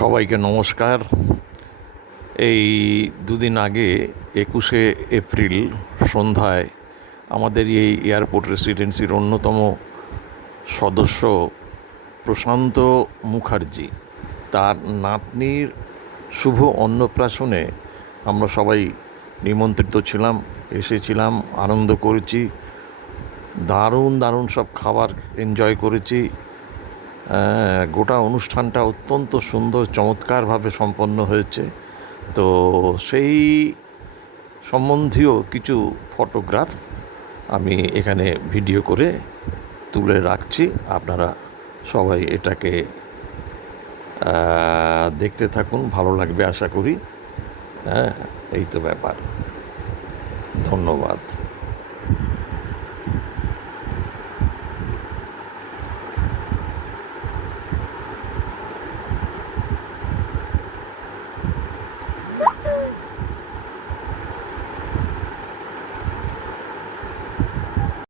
সবাইকে নমস্কার। এই দুদিন আগে 21শে এপ্রিল সন্ধ্যায় আমাদের এই এয়ারপোর্ট রেসিডেন্সির অন্যতম সদস্য প্রশান্ত মুখার্জি, তার নাতনির শুভ অন্নপ্রাশনে আমরা সবাই নিমন্ত্রিত ছিলাম, এসেছিলাম, আনন্দ করেছি, দারুণ দারুণ সব খাবার এনজয় করেছি। গোটা অনুষ্ঠানটা অত্যন্ত সুন্দর চমৎকারভাবে সম্পন্ন হয়েছে। তো সেই সম্বন্ধীয় কিছু ফটোগ্রাফ আমি এখানে ভিডিও করে তুলে রাখছি। আপনারা সবাই এটাকে দেখতে থাকুন, ভালো লাগবে আশা করি। এই তো ব্যাপার। ধন্যবাদ।